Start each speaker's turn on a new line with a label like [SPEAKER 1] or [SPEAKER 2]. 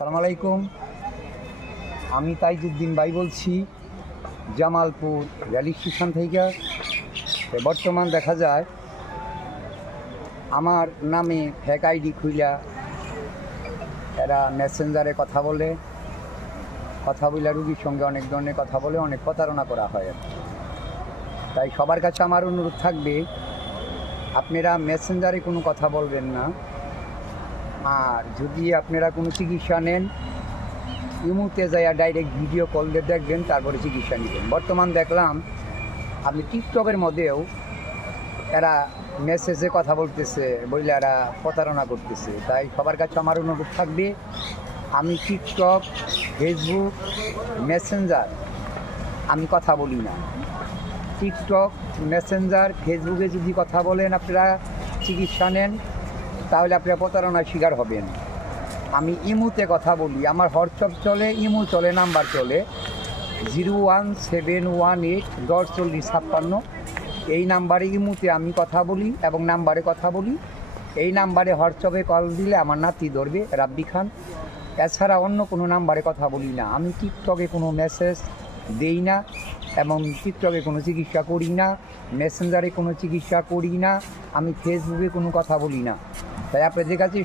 [SPEAKER 1] সালাম আলাইকুম। আমি তাইজুদ্দিন ভাই বলছি, জামালপুর রেল স্টেশন থেকে। বর্তমান দেখা যায়, আমার নামে ফেক আইডি খুইলা, এরা মেসেঞ্জারে কথা বলে। কথা বলে রুগীর সঙ্গে অনেক ধরনের কথা বলে, অনেক প্রতারণা করা হয়। তাই সবার কাছে আমার অনুরোধ থাকবে, আপনারা মেসেঞ্জারে কোনো কথা বলবেন না। আর যদি আপনারা কোনো চিকিৎসা নেন ইমুতে যাইয়া ডাইরেক্ট ভিডিও কল দিয়ে দেখবেন, তারপরে চিকিৎসা নেবেন। বর্তমান দেখলাম, আপনি টিকটকের মধ্যেও এরা মেসেজে কথা বলতেছে বললে এরা প্রতারণা করতেছে। তাই সবার কাছে আমার অনুরোধ থাকবে, আমি টিকটক ফেসবুক মেসেঞ্জার আমি কথা বলি না। টিকটক মেসেঞ্জার ফেসবুকে যদি কথা বলেন আপনারা, চিকিৎসা নেন তাহলে আপনারা প্রতারণার শিকার হবেন। আমি ইমুতে কথা বলি, আমার হোয়াটসঅ্যাপ চলে, ইমু চলে, নাম্বার চলে, zero one seven one eight দশ চল্লিশ ছাপ্পান্ন। এই নাম্বারে ইমুতে আমি কথা বলি এবং নাম্বারে কথা বলি। এই নাম্বারে হোয়াটসঅ্যাপে কল দিলে আমার নাতি ধরবে, রাব্বি খান। এছাড়া অন্য কোনো নাম্বারে কথা বলি না। আমি টিকটকে কোনো মেসেজ দেই না এবং টিকটকে কোনো চিকিৎসা করি না, মেসেঞ্জারে কোনো চিকিৎসা করি না, আমি ফেসবুকে কোনো কথা বলি না। তাই আপনাদের কাছে